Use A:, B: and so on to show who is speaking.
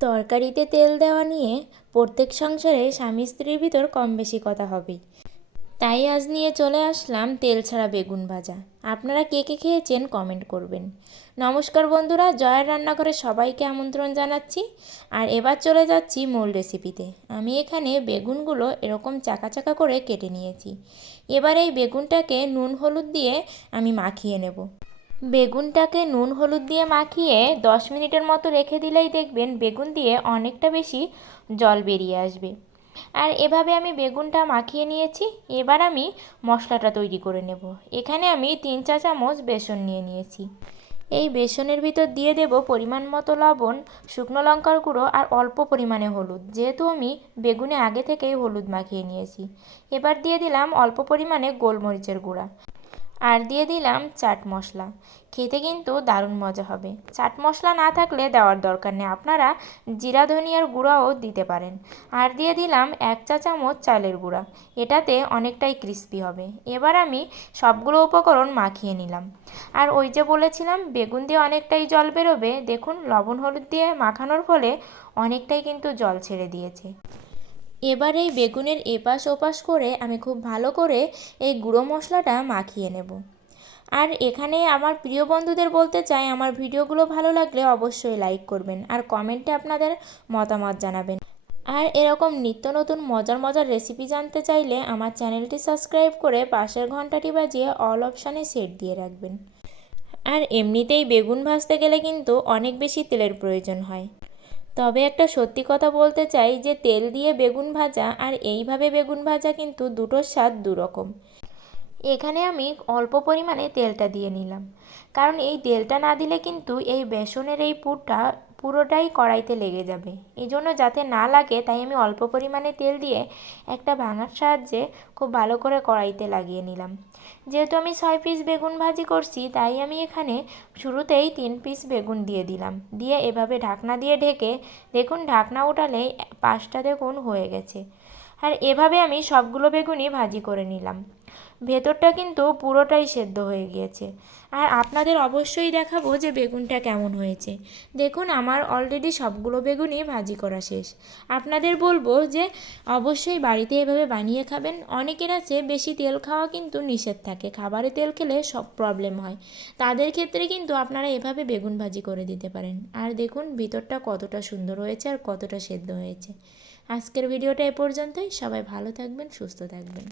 A: তরকারিতে তেল দেওয়া নিয়ে প্রত্যেক সংসারে স্বামী স্ত্রীর ভিতর কম বেশি কথা হবেই তাই আজ নিয়ে চলে আসলাম তেল ছাড়া বেগুন ভাজা। আপনারা কে কে খেয়েছেন কমেন্ট করবেন। নমস্কার বন্ধুরা, জয়ের রান্নাঘরে সবাইকে আমন্ত্রণ জানাচ্ছি। আর এবার চলে যাচ্ছি মূল রেসিপিতে। আমি এখানে বেগুনগুলো এরকম চাকা চাকা করে কেটে নিয়েছি। এবার এই বেগুনটাকে নুন হলুদ দিয়ে আমি মাখিয়ে নেব। বেগুনটাকে নুন হলুদ দিয়ে মাখিয়ে দশ মিনিটের মতো রেখে দিলেই দেখবেন বেগুন দিয়ে অনেকটা বেশি জল বেরিয়ে আসবে। আর এভাবে আমি বেগুনটা মাখিয়ে নিয়েছি, এবার আমি মশলাটা তৈরি করে নেব। এখানে আমি তিন চা চামচ বেসন নিয়ে নিয়েছি। এই বেসনের ভিতর দিয়ে দেব পরিমাণ মতো লবণ, শুকনো লঙ্কার গুঁড়ো আর অল্প পরিমাণে হলুদ। যেহেতু আমি বেগুনে আগে থেকেই হলুদ মাখিয়ে নিয়েছি, এবার দিয়ে দিলাম অল্প পরিমাণে গোলমরিচের গুঁড়া। আর দিয়ে দিলাম চাট মশলা। খেতে কিন্তু দারুণ মজা হবে। চাট মশলা না থাকলে দেওয়ার দরকার নেই। আপনারা জিরা, ধনিয়ার গুঁড়াও দিতে পারেন। আর দিয়ে দিলাম এক চা চামচ চালের গুঁড়া। এটাতে অনেকটাই ক্রিস্পি হবে। এবার আমি সবগুলো উপকরণ মাখিয়ে নিলাম। আর ওই যে বলেছিলাম, বেগুন দিয়ে অনেকটাই জল বেরোবে। দেখুন, লবণ, হলুদ দিয়ে মাখানোর ফলে অনেকটাই কিন্তু জল ছেড়ে দিয়েছে। এবার এই বেগুনের এপাশ ওপাশ করে আমি খুব ভালো করে এই গুঁড়ো মশলাটা মাখিয়ে নেব। আর এখানে আমার প্রিয় বন্ধুদের বলতে চাই, আমার ভিডিওগুলো ভালো লাগলে অবশ্যই লাইক করবেন আর কমেন্টে আপনাদের মতামত জানাবেন। আর এরকম নিত্য নতুন মজার মজার রেসিপি জানতে চাইলে আমার চ্যানেলটি সাবস্ক্রাইব করে পাশের ঘন্টাটি বাজিয়ে অল অপশানে সেট দিয়ে রাখবেন। আর এমনিতেই বেগুন ভাজতে গেলে কিন্তু অনেক বেশি তেলের প্রয়োজন হয়। তবে একটা সত্যি কথা বলতে চাই যে তেল দিয়ে বেগুন ভাজা আর এইভাবে বেগুন ভাজা কিন্তু দুটোর স্বাদ দুরকম। এখানে আমি অল্প পরিমাণে তেলটা দিয়ে নিলাম। কারণ এই তেলটা না দিলে কিন্তু এই বেসনের এই পুরটা পুরোটাই কড়াইতে লেগে যাবে। এই জন্য যাতে না লাগে, তাই আমি অল্প পরিমাণে তেল দিয়ে একটা ভাঙার সাহায্যে খুব ভালো করে কড়াইতে লাগিয়ে নিলাম। যেহেতু আমি ছয় পিস বেগুন ভাজি করছি, তাই আমি এখানে শুরুতেই তিন পিস বেগুন দিয়ে দিলাম। দিয়ে এভাবে ঢাকনা দিয়ে ঢেকে, দেখুন ঢাকনা উঠালেই পাঁচটা দেখুন হয়ে গেছে। আর এভাবে আমি সবগুলো বেগুনই ভাজি করে নিলাম। ভেতরটা কিন্তু পুরোটাই সেদ্ধ হয়ে গিয়েছে। আর আপনাদের অবশ্যই দেখাবো যে বেগুনটা কেমন হয়েছে। দেখুন, আমার অলরেডি সবগুলো বেগুনই ভাজি করা শেষ। আপনাদের বলব যে অবশ্যই বাড়িতে এভাবে বানিয়ে খাবেন। অনেকের আছে, বেশি তেল খাওয়া কিন্তু নিষেধ থাকে। খাবারে তেল খেলে সব প্রবলেম হয়। তাদের ক্ষেত্রে কিন্তু আপনারা এভাবে বেগুন ভাজি করে দিতে পারেন। আর দেখুন, ভিতরটা কতটা সুন্দর হয়েছে আর কতটা সেদ্ধ হয়েছে। আজকের ভিডিওটা এ পর্যন্তই। সবাই ভালো থাকবেন, সুস্থ থাকবেন।